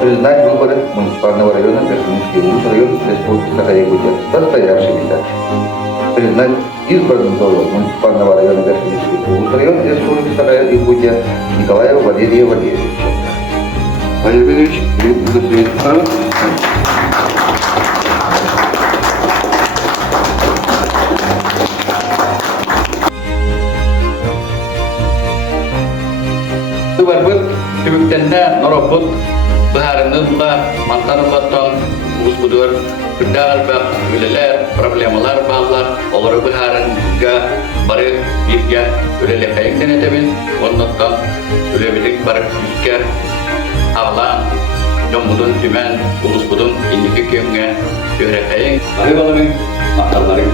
Признать выборы муниципального района Першинский район Республики Саха-Якутия состоявшимися. Признать избранным главой муниципального района Першинский район Республики Саха-Якутия Николаева Валерия Валерьевича. Валерий Валерьевич, привет. Barbut tibuktenna norobut baharınızla mantanılattan uzbudur kendal bak üleler problemalar bağlar olur baharınga barı birge ülele kayıkten edebil ondan ülebilik barı yüzker avlan Yomudun tümen ulus budun indiki köyüne göre kayık. Hadi bakalım, aktarları.